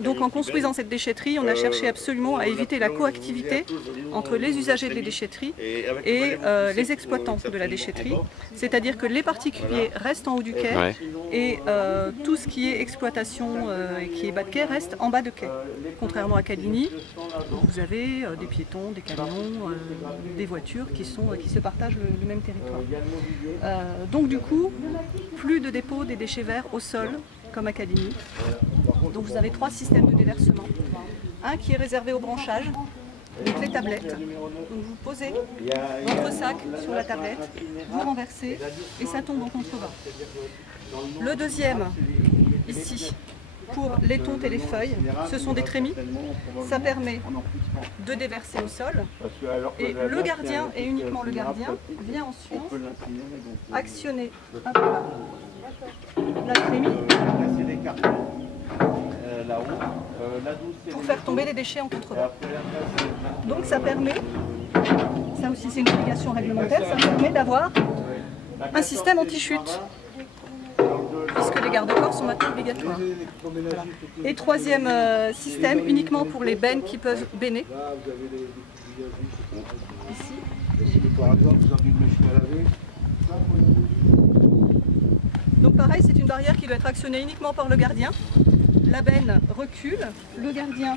Donc en construisant cette déchetterie, on a cherché absolument à éviter la coactivité entre les usagers de la déchetterie et les exploitants de la déchetterie. C'est-à-dire que les particuliers restent en haut du quai et tout ce qui est exploitation et qui est bas de quai reste en bas de quai. Contrairement à Caligny, vous avez des piétons, des camions, des voitures qui se partagent le même territoire. Donc du coup, plus de dépôt des déchets verts au sol, comme à Caligny. Donc vous avez 3 systèmes de déversement. Un qui est réservé au branchage, donc les tablettes. Donc vous posez votre sac sur la tablette, vous renversez et ça tombe en contrebas. Le deuxième, ici, pour les tontes et les feuilles, ce sont des trémies. Ça permet de déverser au sol. Et le gardien, et uniquement le gardien, vient ensuite actionner la trémie pour faire tomber les déchets en contrebas. Donc ça permet, ça aussi c'est une obligation réglementaire, ça permet d'avoir un système anti-chute, puisque les garde-corps sont maintenant obligatoires. Voilà. Et troisième système, uniquement pour les bennes qui peuvent benner. Ici. Donc pareil, c'est une barrière qui doit être actionnée uniquement par le gardien. La benne recule, le gardien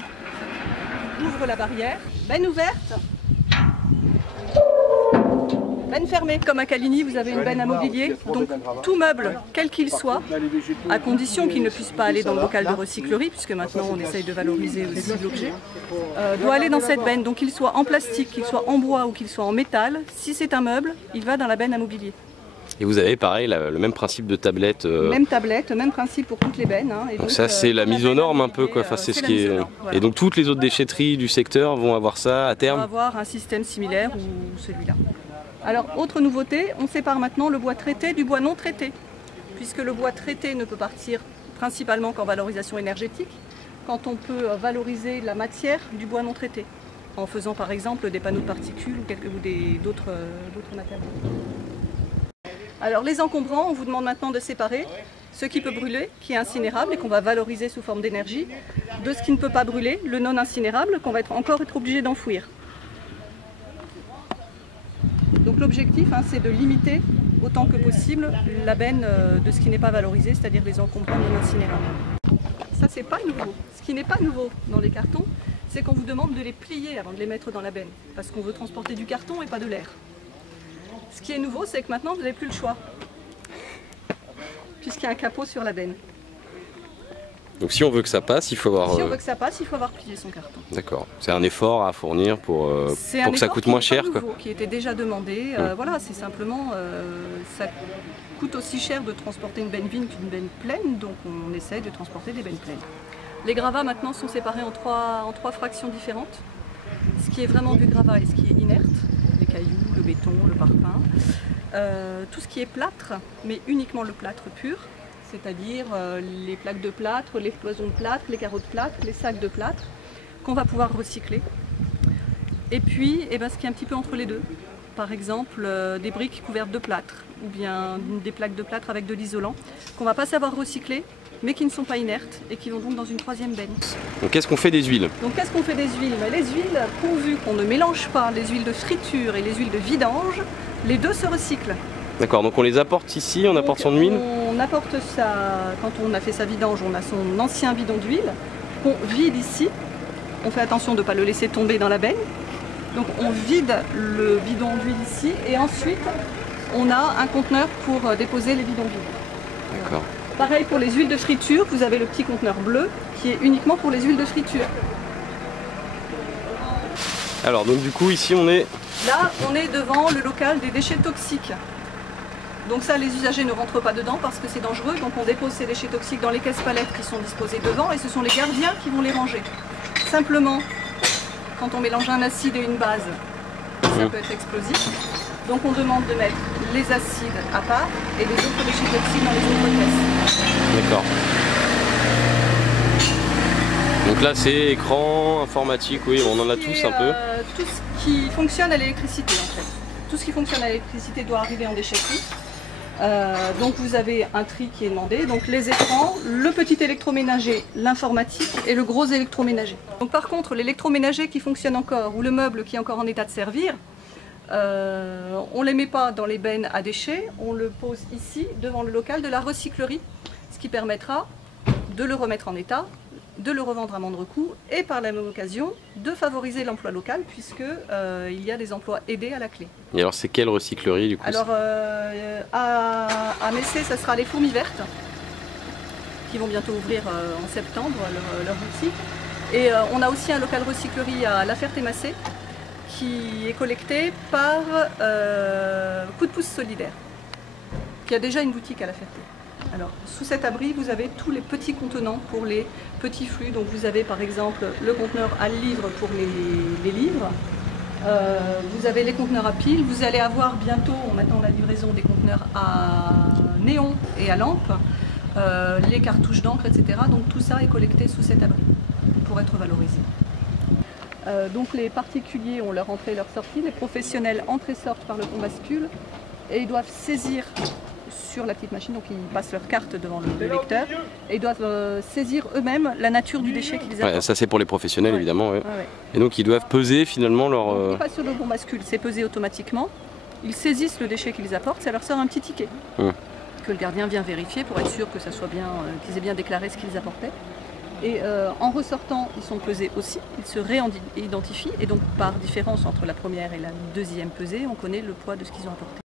ouvre la barrière, benne ouverte, benne fermée. Comme à Caligny, vous avez une benne à mobilier, donc tout meuble, quel qu'il soit, à condition qu'il ne puisse pas aller dans le bocal de recyclerie, puisque maintenant on essaye de valoriser aussi l'objet, doit aller dans cette benne, donc qu'il soit en plastique, qu'il soit en bois ou qu'il soit en métal. Si c'est un meuble, il va dans la benne à mobilier. Et vous avez pareil le même principe de tablette. Même tablette, même principe pour toutes les bennes. Hein, et donc ça c'est la mise aux normes un peu quoi. Enfin, c'est ce qui est. Voilà. Et donc toutes les autres déchetteries du secteur vont avoir ça à terme. On va avoir un système similaire ou celui-là. Alors autre nouveauté, on sépare maintenant le bois traité du bois non traité, puisque le bois traité ne peut partir principalement qu'en valorisation énergétique, quand on peut valoriser la matière du bois non traité, en faisant par exemple des panneaux de particules ou d'autres matériaux. Alors les encombrants, on vous demande maintenant de séparer ce qui peut brûler, qui est incinérable et qu'on va valoriser sous forme d'énergie, de ce qui ne peut pas brûler, le non incinérable, qu'on va encore être obligé d'enfouir. Donc l'objectif, c'est de limiter autant que possible la benne de ce qui n'est pas valorisé, c'est-à-dire les encombrants non incinérables. Ça c'est pas nouveau. Ce qui n'est pas nouveau dans les cartons, c'est qu'on vous demande de les plier avant de les mettre dans la benne, parce qu'on veut transporter du carton et pas de l'air. Ce qui est nouveau, c'est que maintenant, vous n'avez plus le choix, puisqu'il y a un capot sur la benne. Donc si on veut que ça passe, il faut avoir... Si on veut que ça passe, il faut avoir plié son carton. D'accord. C'est un effort à fournir pour que ça coûte moins cher. C'est un effort qui était déjà demandé. Voilà, c'est simplement... ça coûte aussi cher de transporter une benne vide qu'une benne pleine, donc on essaie de transporter des bennes pleines. Les gravats maintenant sont séparés en trois fractions différentes. Ce qui est vraiment du gravat et ce qui est inerte. Les cailloux, le béton, le parpaing, tout ce qui est plâtre, mais uniquement le plâtre pur, c'est-à-dire les plaques de plâtre, les cloisons de plâtre, les carreaux de plâtre, les sacs de plâtre, qu'on va pouvoir recycler. Et puis, ce qui est un petit peu entre les deux, par exemple des briques couvertes de plâtre, ou bien des plaques de plâtre avec de l'isolant, qu'on ne va pas savoir recycler, mais qui ne sont pas inertes et qui vont donc dans une troisième benne. Donc qu'est-ce qu'on fait des huiles? Donc qu'est-ce qu'on fait des huiles? Les huiles, pourvu qu'on ne mélange pas les huiles de friture et les huiles de vidange, les deux se recyclent. D'accord, donc on les apporte ici, on apporte son huile? On apporte ça, quand on a fait sa vidange, on a son ancien bidon d'huile, qu'on vide ici. On fait attention de ne pas le laisser tomber dans la benne. Donc on vide le bidon d'huile ici et ensuite on a un conteneur pour déposer les bidons vides. D'accord. Pareil pour les huiles de friture, vous avez le petit conteneur bleu qui est uniquement pour les huiles de friture. Alors donc du coup ici on est... Là on est devant le local des déchets toxiques. Donc ça les usagers ne rentrent pas dedans parce que c'est dangereux, donc on dépose ces déchets toxiques dans les caisses palettes qui sont disposées devant et ce sont les gardiens qui vont les ranger. Simplement, quand on mélange un acide et une base, ça peut être explosif. Donc on demande de mettre les acides à part et les autres déchets toxiques dans les autres caisses. D'accord. Donc là c'est écran, informatique, oui, on en a tous un peu. Tout ce qui fonctionne à l'électricité en fait. Tout ce qui fonctionne à l'électricité doit arriver en déchetterie. Donc vous avez un tri qui est demandé, donc les écrans, le petit électroménager, l'informatique et le gros électroménager. Donc par contre, l'électroménager qui fonctionne encore ou le meuble qui est encore en état de servir, on ne les met pas dans les bennes à déchets, on le pose ici devant le local de la recyclerie, ce qui permettra de le remettre en état, de le revendre à moindre coût et par la même occasion de favoriser l'emploi local puisque il y a des emplois aidés à la clé. Et alors c'est quelle recyclerie du coup? Alors à Messé, ça sera les Fourmis Vertes qui vont bientôt ouvrir en septembre leur boutique. Et on a aussi un local recyclerie à La Ferté-Massé qui est collecté par Coup de pouce solidaire qui a déjà une boutique à La Ferté. Alors, sous cet abri, vous avez tous les petits contenants pour les petits flux. Donc, vous avez par exemple le conteneur à livres pour les livres. Vous avez les conteneurs à piles. Vous allez avoir bientôt, maintenant la livraison des conteneurs à néon et à lampe, les cartouches d'encre, etc. Donc, tout ça est collecté sous cet abri pour être valorisé. Donc, les particuliers ont leur entrée et leur sortie. Les professionnels entrent et sortent par le pont bascule et ils doivent saisir sur la petite machine, donc ils passent leur carte devant le lecteur et ils doivent saisir eux-mêmes la nature du déchet qu'ils apportent. Ouais, ça c'est pour les professionnels évidemment. Ouais. Et donc ils doivent peser finalement leur... Donc, ils passent sur le pont bascule, c'est pesé automatiquement. Ils saisissent le déchet qu'ils apportent, ça leur sort un petit ticket que le gardien vient vérifier pour être sûr que ça soit bien, qu'ils aient bien déclaré ce qu'ils apportaient. Et en ressortant, ils sont pesés aussi, ils se réidentifient et donc par différence entre la première et la deuxième pesée, on connaît le poids de ce qu'ils ont apporté.